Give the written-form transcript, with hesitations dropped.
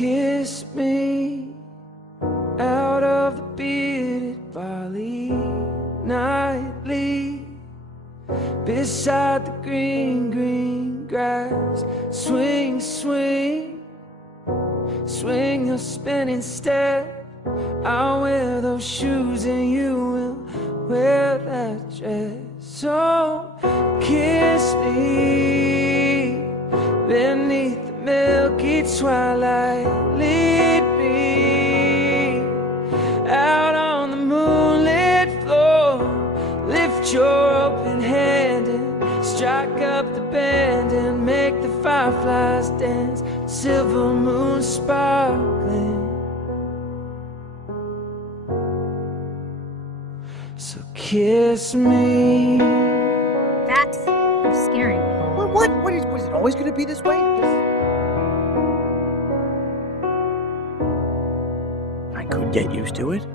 kiss me out of the bearded barley nightly, beside the green, green grass. Swing, swing, swing your spinning step. I'll wear those shoes and you will wear that dress. So kiss me beneath the milky twilight. Lead me out on the moonlit floor. Lift your open hand and strike up the band and make the fireflies dance. Silver moon sparkling. So kiss me. That is scaring me. What is, was it always going to be this way? I could get used to it.